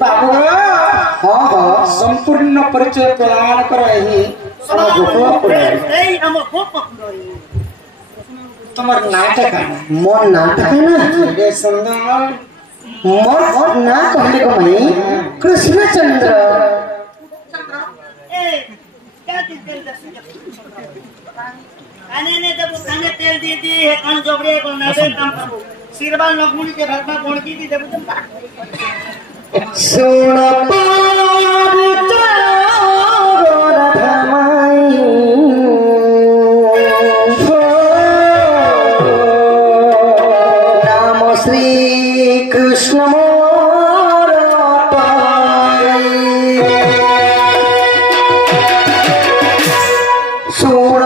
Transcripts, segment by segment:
बाबू हाँ हाँ संपूर्ण परिचय प्रदान कराई तुम्हार नाटक मोर नाटक ना रे सुंदर मोर ना कहले को मई कृष्णचंद्र क्या तेल खाने जब खाने तेल दी थी है कौन जोबड़े को नशे काम करो सिरबाल नगमुनी के घर में बोल की थी जब तुम सुन पार चारों रथमाई नाम श्री कृष्ण मोर पाई सुन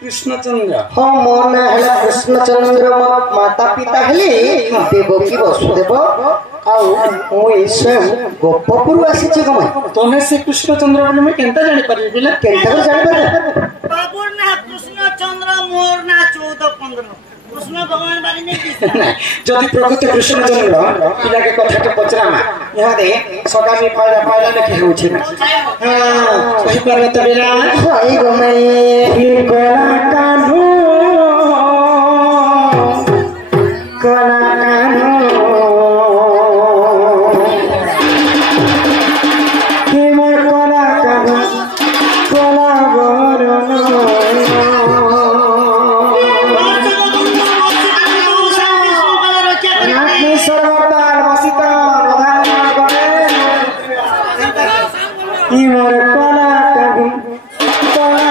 कृष्णचंद्र हाँ मोर ना है कृष्णचंद्र माता पिता हेले देवकी वसुदेव आउ स्वयं गोपपुर आसी तुम्हें से कृष्णचंद्र बोले मैं केंता जानी पारि बिना केंता जानी पारि बाबू ना कृष्णचंद्र मोर ना 14-15 कृष्ण भगवान बारी नहीं जदि प्रकृत कृष्णचंद्र पिला के कथा के पचरामा यहाँ दे सका भी पाइला लेखे होछि हां सही पर्वत बेला हाय गमे कला कान्हू कला कान्हू के मोर कला कान्हू कला वरण सर्वतार वसिता प्रधान करे मोर कला कान्हू कला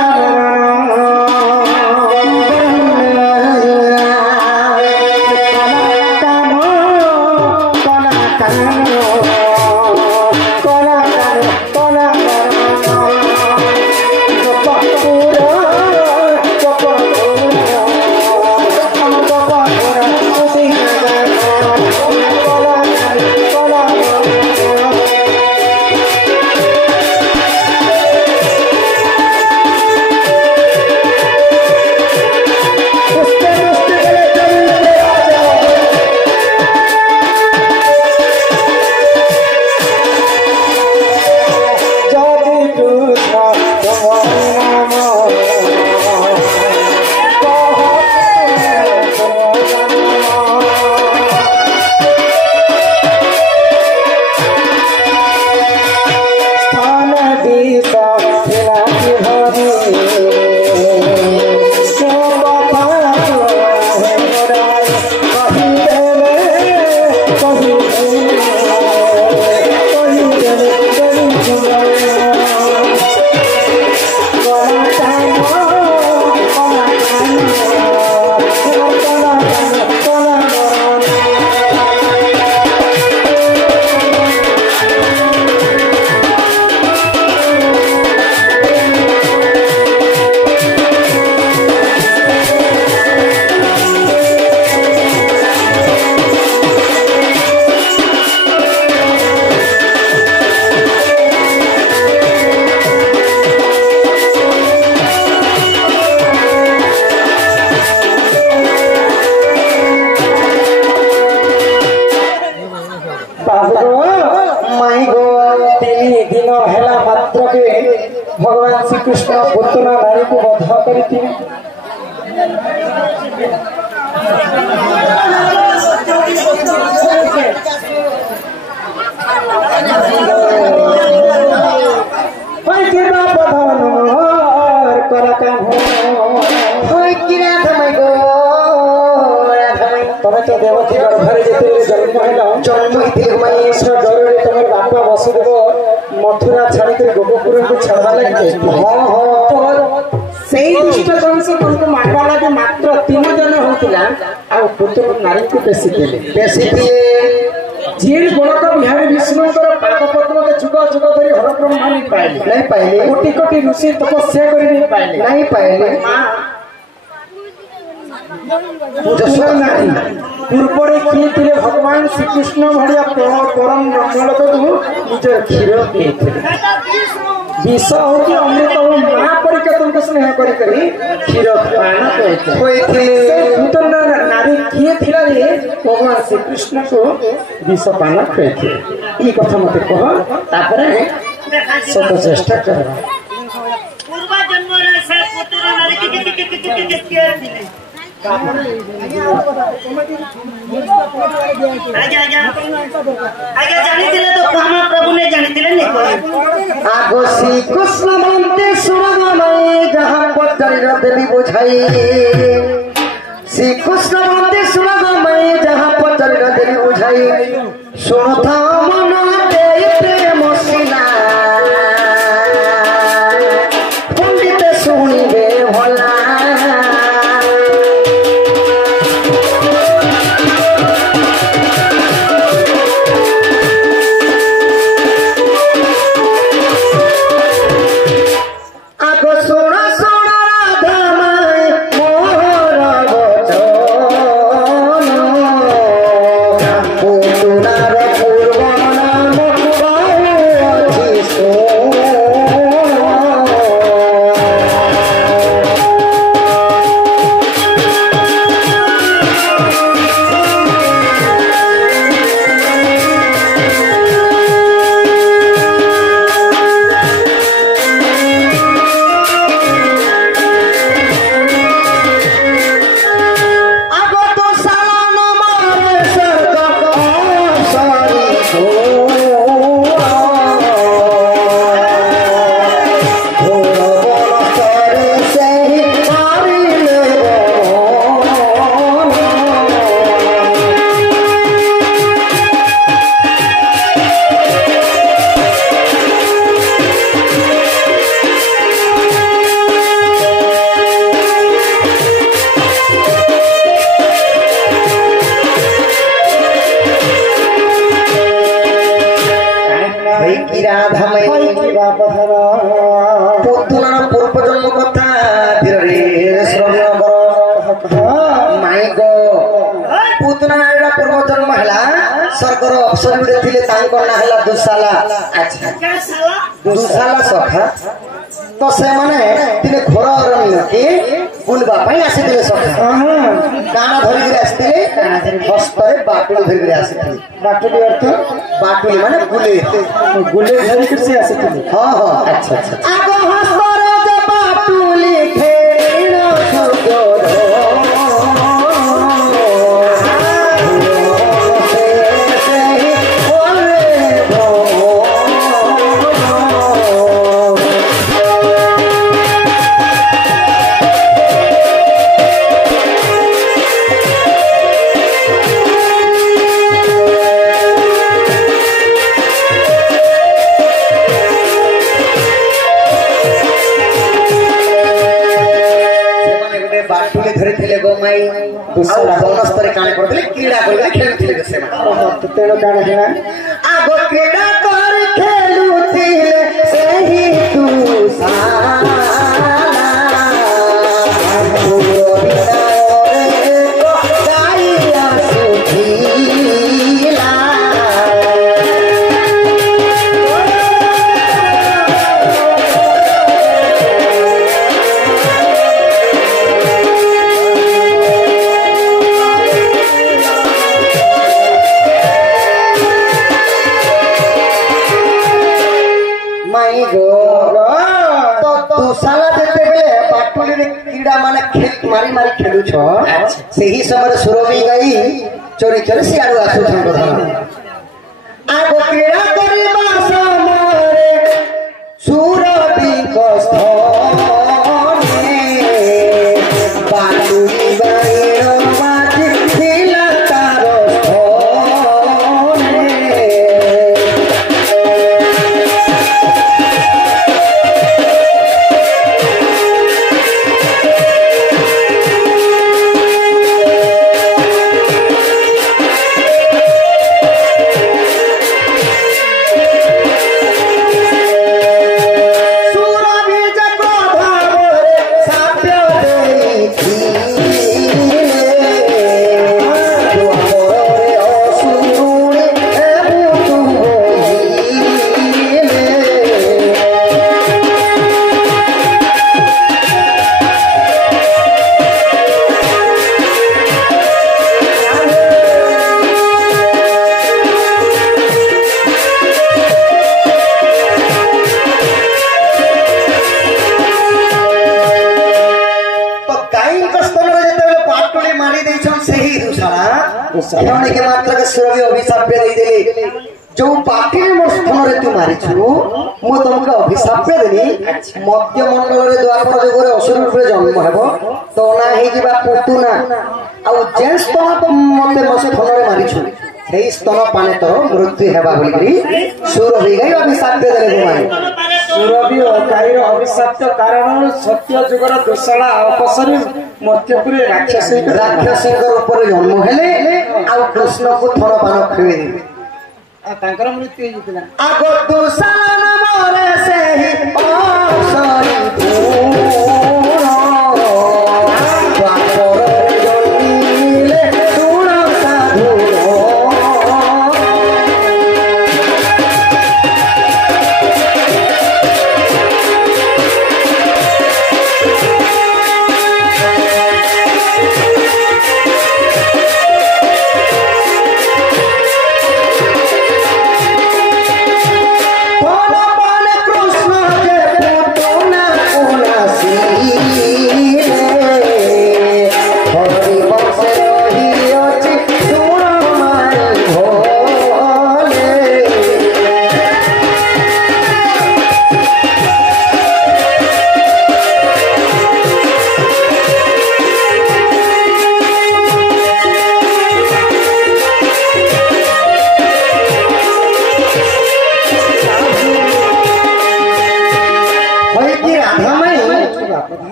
माई गो 3 दिन हेला मात्र के भगवान श्री कृष्ण पुतना नारी को वध करती तमें तो देवती गर्भरे जन्म जरूरी तुम बापा वसुदेव मथुरा छाड़ी गोपपुर को छाड़ा लगे से दुष्ट कंस तुमको मारवा लगे मात्र 3 दिन होता पुत्र नारी को पेशी जी गोलक बिहारी विष्णुकर पाद पद्म के जुग जुग धरी हर ब्रह्मा नहीं पाइले कोटि कोटि ऋषि तपस्या कर नहीं पाइले पूर्व किए भगवान श्रीकृष्ण भाया परम ब्रह्मलोक को निज क्षीर विष हो कि अमृत हो माँ परिका तुमको स्नेह कर क्षीर पान नारी किए थिला भगवान श्रीकृष्ण को विष पान खुए ये कथा मत कह सत चेष्टा कर पूर्व जन्म से पुत्र नारी आगे जानिथिले तो काम प्रभु ने जानिथिले नहीं आगो श्री कृष्ण बनते सुरगमय जहाँ पत्थर देवी बुझाई श्री कृष्ण बनते सुरगमय जहाँ पत्थर देवी बुझाई सुनता मन दे प्रेम सिला पंडित सुनिबे भला दुशाला सखा तो से माने तिने घर अरण्य के बुलबा पई आसीथिले सखा काना धरि गिरे आसीथिले हस्तरे बाटुली धरि गिरे आसीथिले बाटुली अर्थ बाटुली माने गुले धरि गिरे आसीथिले हां हां अच्छा अच्छा आगो हस्तरे जे बाटुली खेलो सुगोर बनस्तरे काने करथिले क्रीड़ा करथिले खेलुथिले से तेरो काने है आगो क्रीड़ा कर खेलुथिले सेही तू बाटुली रे कीड़ा माने खेल मारी मारी खेलुछ सेही समय सुरभी गाई चोरी चोरी सियाड़ू आसु छन धन आगो कीड़ा करी मास मोरे सुरभी कस्थने बाटुली गाई माटी खिला तारो के मात्र के सुरभी अभिशाप दे देले जो पार्टी रे मोर स्थान रे तू मारिछु मो तुमके अभिशाप देनी मध्य मंडल रे द्वापर जुग रे असुर रूप रे जन्म हेबो तो ना हे जिबा पुतुना आ जेन स्तन तो मते मसे स्थान रे मारिछु सेही स्तन पाने तो मृत्यु हेबा बोली करी सुरभी गई अभिशाप दे देले गुमाई सुरभी गाईर अभिशाप कारण सत्य जुगर दोषाला अपसरी मत्यपुरी राक्षसी ऊपर जन्म हेले आ कृष्ण को थर पान खिवे तांकर मृत्यु होइଥିଲା आगो दोषाला मोरे सेही असरी पूर्ण द्वापर जन्मिले सुण साधु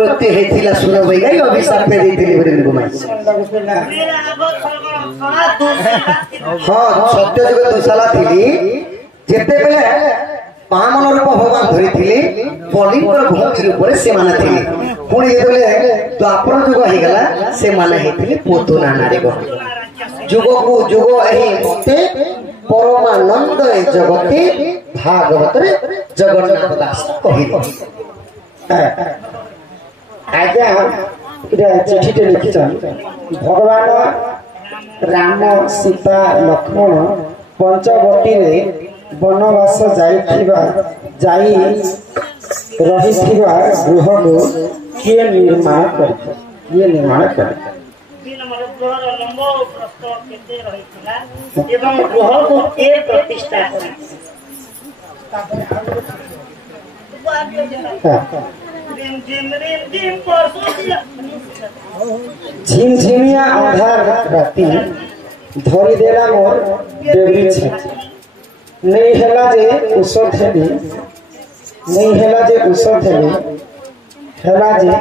मृत्यु हेतिला सुरभी गई अभिशाप दे देथिली बरे गुमाई हां सत्य जुग दोषाला थिली जेते बेले पामन रूप भगवान धरिथिली बलिंगर भूमि ऊपर से माने थिली पुणी जेते द्वापर जुग हे गला से माने हेतिली पुतुना नारी गो जुग को जुग एही मते परमानंद जगते भागवत रे जगन्नाथ दास कहिलो आज्ञा चिठी लिखी भगवान राम सीता लक्ष्मण पंचवटी रे वनवास जाई रहिथिबा गृह को किए निर्माण कर झिमझिमिया अंधार राति धरी देला मोर देवरी छाती नहीं हेला जे औषध हेली नहीं हेला जे औषध हेली हेला जे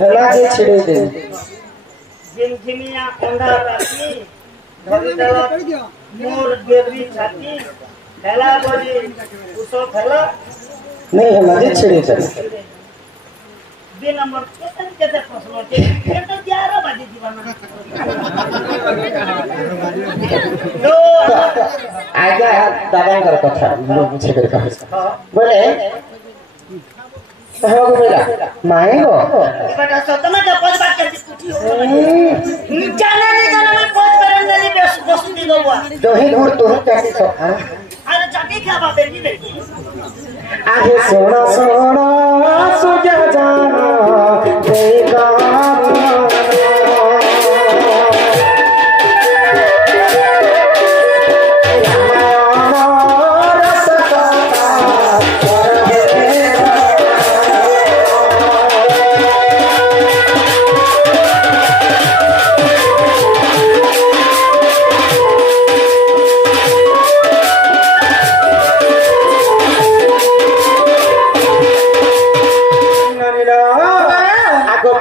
हेला जे छिड़े दे झिमझिमिया अंधार राति धरी देला मोर देवरी छाती हेला बजे उसो थला नहीं हेला जे छिड़े चले बे नंबर केते प्रश्न के केते 11 बजे जीवन यो आज्ञा दादांकर कथा लोग छे कर कह बोले हो बेटा माए गो बेटा सतना के 5 बात कर दी जाने नहीं जाने मैं 5 बार नली बस दी गवा दही दूर तो चाटी सखा अरे चाटी खाबा बेटी बेटी आहे सोना सोना सुजा जाना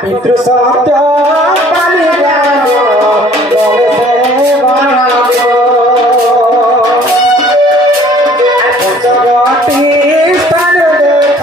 पितृ सत्य पाली पंचवटी स्थान देख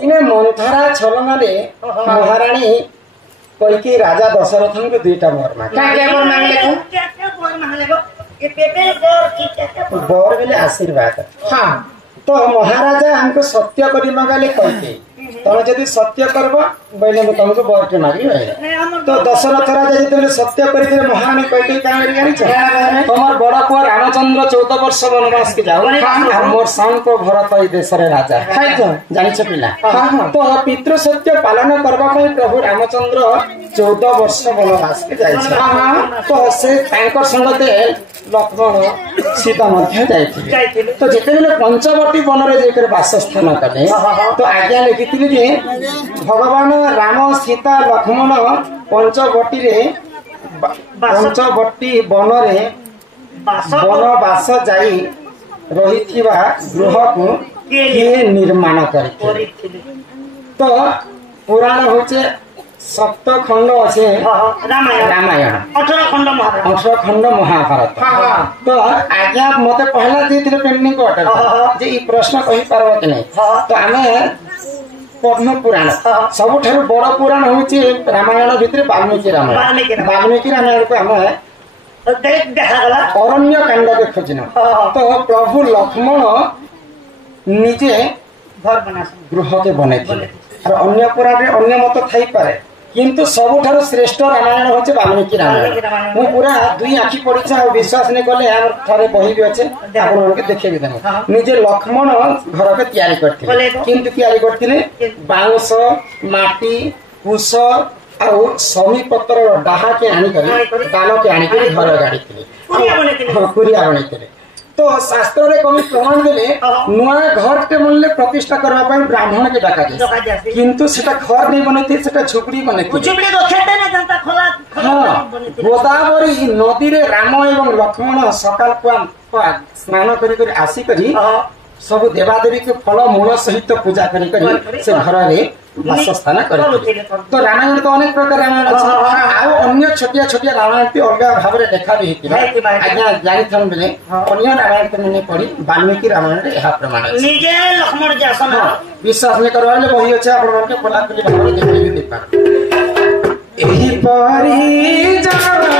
रहिले मंथरा छलनारे महाराणी कईके राजा दशरथ को दुईटा वर मांगे बर बेले आशीर्वाद हाँ तो महाराजा हमको सत्य करी मगाले कईके तमे जदि सत्य करब बोले मैं तुमको बर के मांगी तो दशरथ राजा जो सत्य कर महाराणी कईके क्या तुम्हार बड़ा पुआ रामचंद्र 14 वर्ष वनवास के जाओ मोर सान को भरत ई देश राजा जानी पिला तो पितृ सत्य पालन करबा प्रभु रामचंद्र 14 वर्ष वनवास के जाय तो से संगते लक्ष्मण सीता मध्य जाइथिले तो जेतेबेले पंचवटी वन रे जेकर वासस्थान कले तो आज्ञा लिखिथिले जे भगवान राम सीता लक्ष्मण पंचवटी वन रे वनवास जाई रहिथिबा गृह को किए निर्माण करथिले तो पुराण होचे 7 खंड अच्छे रामायण 18 खंड महाभारत तो आज्ञा मते पहला दी पेंडिंग क्वार्टर जे ई प्रश्न कहि पारबो कि नहीं तो आमे पद्म पुराण सबुठारु बड़ पुराण होची रामायण भितर वाल्मीकि रामायण को आमे अरण्य कांड के खोजना तो प्रभु लक्ष्मण निजे गृह के बने और अन्य पुराण अन्य मत थाई पारे किंतु सबुठारु श्रेष्ठ रामायण होचे वाल्मीकि रामायण मु पूरा दुई आखि पड़िछा और विश्वास नहीं कले हमर थरे बही भी अछि आपन के देखे भी देम निजे लक्ष्मण घर के तैयारी करथिले किंतु तैयारी करथिले बांस माटी कुश और समी पत्र डाहा के आनी करे डालो के आनी करे घर गाड़ीथिले कुरिया बनेथिले तो शास्त्र रे कवि प्रमाण देले नुआ घर के मनले प्रतिष्ठा करबा पय ब्राह्मण के डाका दे किंतु सेटा घर नहीं बनेथि सेटा झुपड़ी बनेथि झुपड़ी तो खेते ने जनता खोला गोदावरी नदी रे राम एवं लक्ष्मण सकाल स्नान करी आसी करी सब देवादेवी के फल मूल सहित पूजा करी से घर रे वासस्थान करे तो रामायण तो अनेक प्रकार रामायण अछि आ अन्य छोटिया छोटिया रामायण के अलग भाव रे देखा भी हितिला आज्ञा जानि थन बेले अन्य रामायण के ने पढ़ी वाल्मीकि रामायण रे एहा प्रमाण अछि निजे लक्ष्मण जासन विश्वास ने करवाले बही अछि आपण मन के खोला खुली भाव रे देखि भी देखा एही परी जाना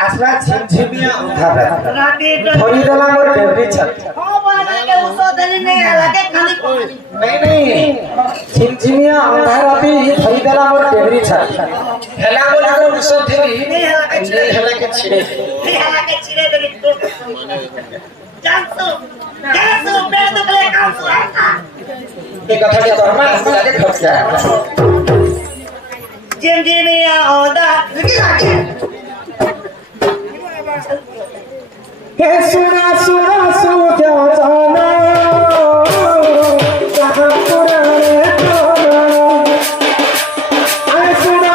आसला झिमझिमिया उधार धरी दला मोर टेबरी छत हां बाना के उसो दली नहीं लगे खाली नहीं झिमझिमिया उधार अभी धरी दला मोर टेबरी छत हेला बोले को उसो थेरी नहीं हेला के छिड़े दली तो जानसो पे तो ले कांसो ये कथा के धर्म लागे घर क्या झिमझिमिया उधार हे सुना सुना क्या जाना कहाँ पुराने सुना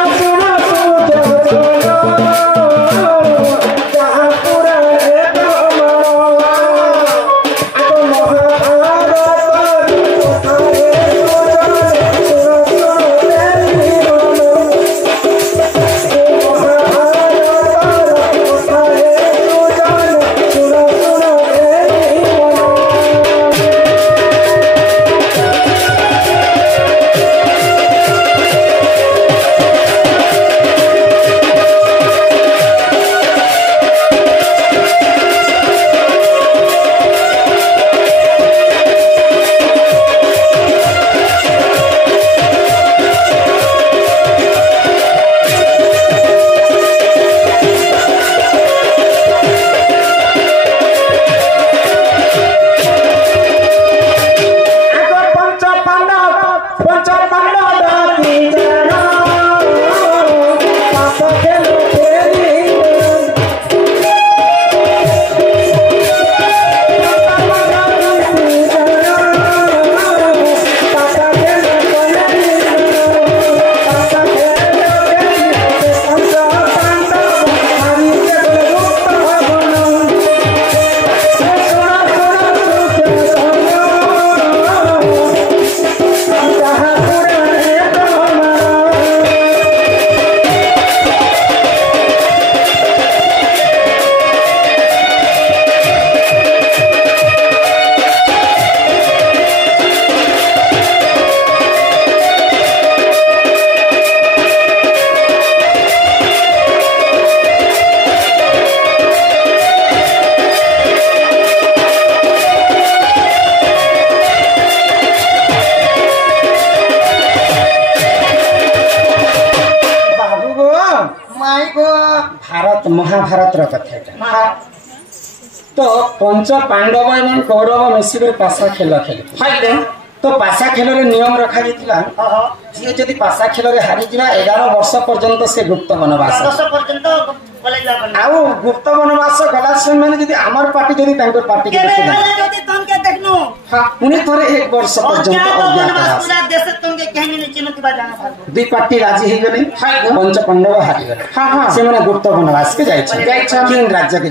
महाभारत कथा तो पंच पांडव एवं कौरव मिसिक पाशा खेल खेले तो पाशा खेल नियम रखा जी जदि पाशा खेल हारी जा 11 वर्ष पर्यंत से गुप्त वनवास आउ गुप्त वनवास गला मैंने जदि आमर पार्टी जदि पार्टी के पुणी थोड़े 1 वर्ष पर्यंत दुई पार्टी राजी हो गले पंच पांडव हारी गले से मैंने गुप्त वनवास के किंग राज्य के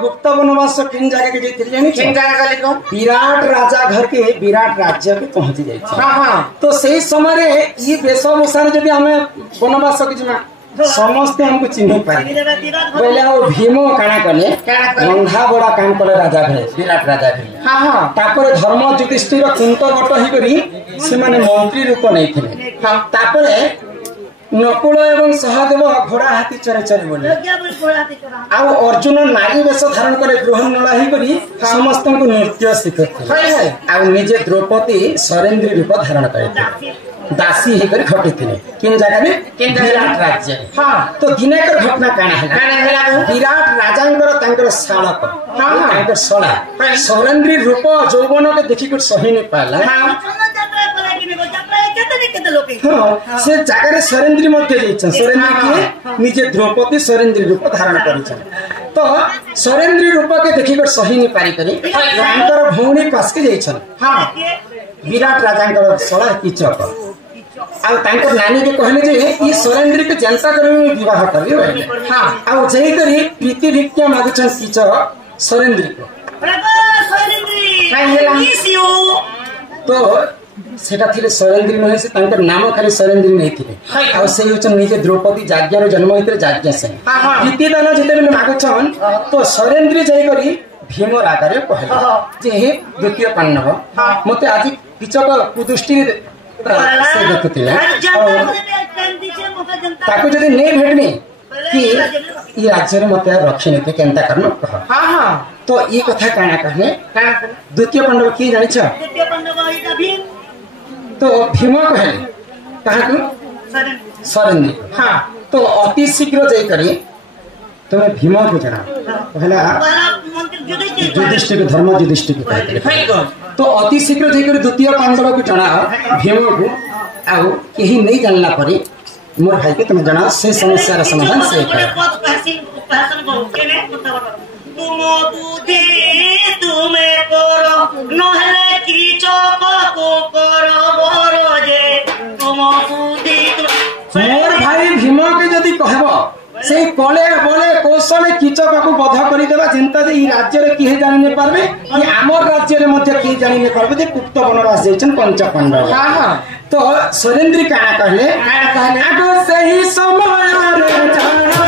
गुप्त वनवास किन जगह के विराट राजा घर के विराट राज्य के पहुंची जाए तो से समय ये वेशभूषा जब आम वनवास समस्ते हमको चिन्ह पारे बोले भीम काना कले रंधा बड़ा काम कले राजा घरे विराट राजा घरे धर्म युधिष्ठिर कुंत गट ही मंत्री रूप नहीं नकुल एवं सहदेव घोड़ा हाथी चरे चरे बोले अर्जुन नारी वेश धारण करे गृह नड़ा समस्त को नृत्य शिखुते निजे द्रौपदी सरेन्द्री रूप धारण करे दासी होकर घटी किन जगह में विराट राज्य तो दिनेकर घटना काना विराट राजा शालक शला सरेन्द्री रूप यौवन के देखिक सही नहीं पाला से जगह सरेन्द्री सरेन्द्री निजे द्रौपदी सरेन्द्री रूप धारण कर तो सरेन्द्री रूप के देखिक सही नहीं पारिकर भौणी पास के विराट राजा शला कीचक नानी के कहले सरेन्द्री के जनता कर विवाह कर प्रीति भिक्षा मागुन कीचक सरेन्द्री को तो सेटा थिले सरेन्द्री नहे से नाम खाली सरेन्द्री नहीं थिले से निजे द्रौपदी जाज्ञार जन्म होते जाज्ञा से प्रीतिदान जिते मागुन तो सरेन्द्री जाइकरी भीम रागारे कहले जे हे द्वितीय पांडव मते आज कीचक कुदृष्टि से देखुतिला ताको जदि नहीं भेटनी कि ये राज्य में मते रखी नहीं केनता करनो कह तो ये कथा काना कहने द्वितीय पांडव की जानि छ द्वितीय पांडव इटा भीम तो भीम कहले कहा सरेन्द्री तो अति शीघ्र जाई करी तुम्हें भीम को जना पहला युधिष्ठिर धर्म युधिष्ठिर तो अति शीघ्र जाकर द्वितीय पांडव को जना भीम को आउ कहीं नहीं जानला परी मोर भाई के तुम्हें जना से समस्या समाधान से तुम बुद्धि तुम्हें करो नहले की चौक को करो बोरो जे तुम बुद्धि मोर भाई भीम के जदि कहबो से कले बोले कौशल कीचक को बध करदेवा चिंता जे ई राज्य रे किहे जानि ने पारबे कि हमर राज्य रे मध्य किहे जानि ने पारबे जे गुप्त वनवास जैछन पंच पांडव तो सरेन्द्री काना कहले आगो सही समय रे जाना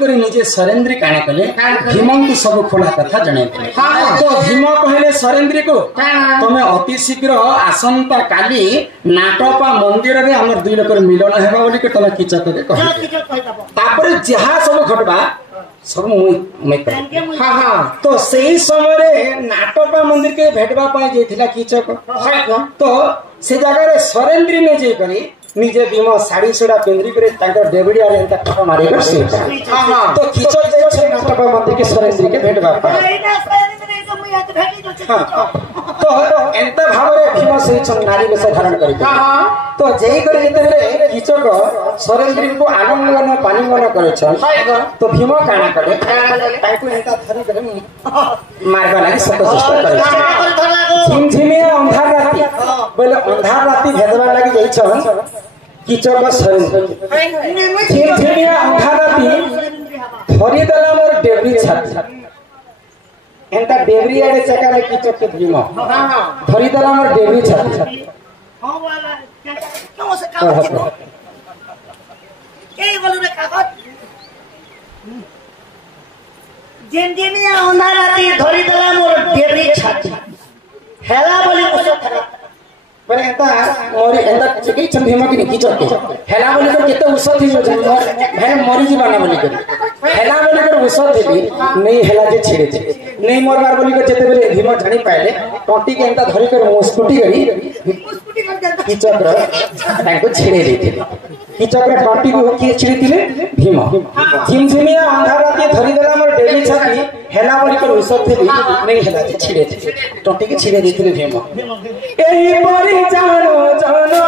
करी निजे सरेंद्री काणे कले भीम को सब खोला कथा जणे तो भीम कहले सरेंद्री को तमे अति शीघ्र आसंता काली नाटपा मंदिर रे हमर दुई लोकर मिलन हेबा बोली के तमे किचक के कह तापर जहा सब घटबा सब हां हां तो सही समय रे नाटपा मंदिर के भेटबा पाए जेथिला किचक तो से जगह रे सरेंद्री ने जे करी निजे भीम साड़ी सुड़ा पिंदरी करे तांकर डेविडिया रे एंता ठका मारे कर से हां तो किचक जे छै नाटपा मंदिर के सरेंद्री के भेटबा पाए तो एंता भावरे भीम से नारी बेस धारण करी तो जेई करे जेते किचक सरेंद्री को आनंद मन पानी मन करे छ तो भीम काना करे ताको एंता धरी करे मारबा लागि सत चेष्टा करे झिमझिमिया अंधार राती बोले अंधार राती भेदबा लागि जाई छ किचक सरेंद्री झिमझिमिया अंधार राती धरी देला मोर डेवरी छाती एंता डेवरी आड़े चकाले किचक के भीम धरी देला मोर डेवरी छाती हां वाला क्यों से का के बोलू रे कागज जेंजेमिया अंधाराती धरी देला मोर डेवरी छाती हेला बोली उसो खरा पर एंता मोरी एंता चकी छन भीम की किचक के हेला बोली कर केते उसो थी जो भाई मरी जीवाना बोली कर हेला बोली कर उसो थी नहीं हेला जे छिड़े छे नहीं मोरबार बोली कर जेते बेले भीम जानी पाइले टोटी के एंता धरी कर मुस्कुटी करी किचक रे ताको छिड़े देथिले किचक रे टोटी को के छिड़ी दिले भीम झिमझिमिया अंधार राती धरी देला मोर डेली छाती हेला बोली कर उसो थी नहीं हेला जे छिड़े छे टोटी के छिड़े देथिले भीम एही परी जानो जानो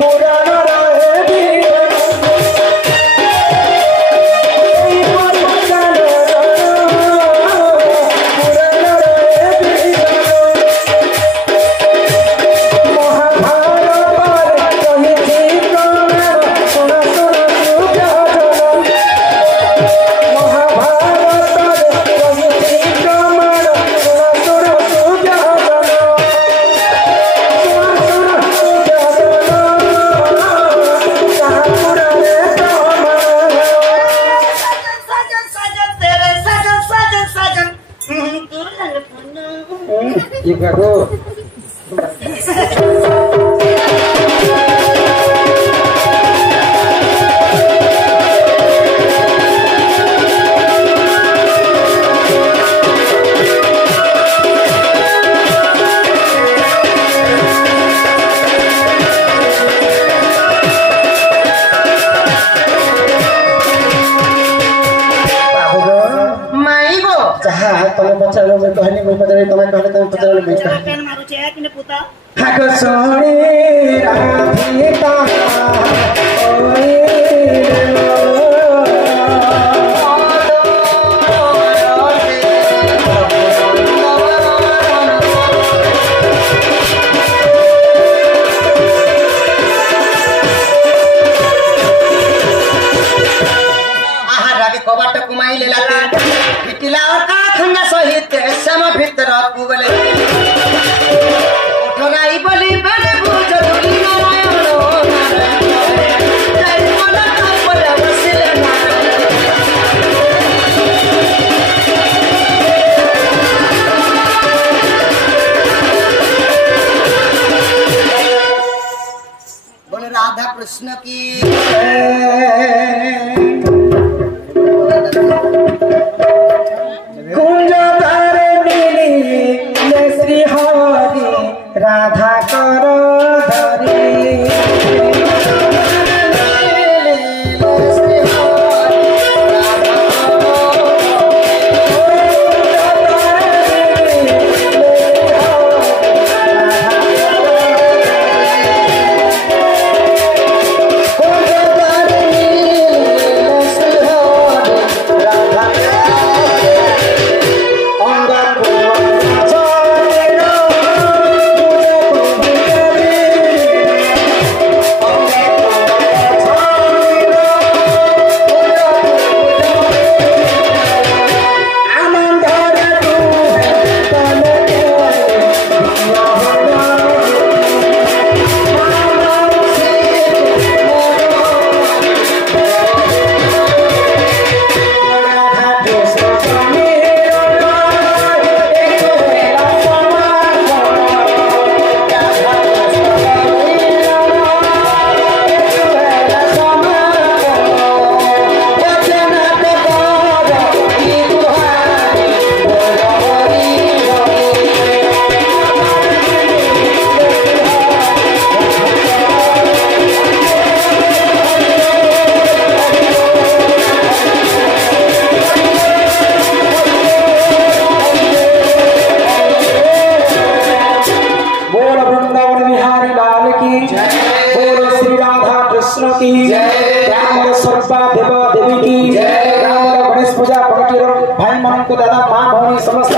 पुराण रहे भीम ये करो तमे पचारो मैं कहनी मैं पचारे तमे कहले तमे पचारो मैं कहनी पेन मारू छे किने पुता हागो सोनी राधिका ओए आहा रागे कबाट कुमाई लेलाते पिटिला का खंडा सहित सम भीतर कुगले उठनाई बोली बड़े बुझ दुली नारायण जय बोला बोला बसिल बोले राधा कृष्ण की राधा करो धरी कृष्ण की राम सर्वा देव देवी की राम गणेश पूजा कमिटीर भाई मान को दादा माँ भौणी समस्त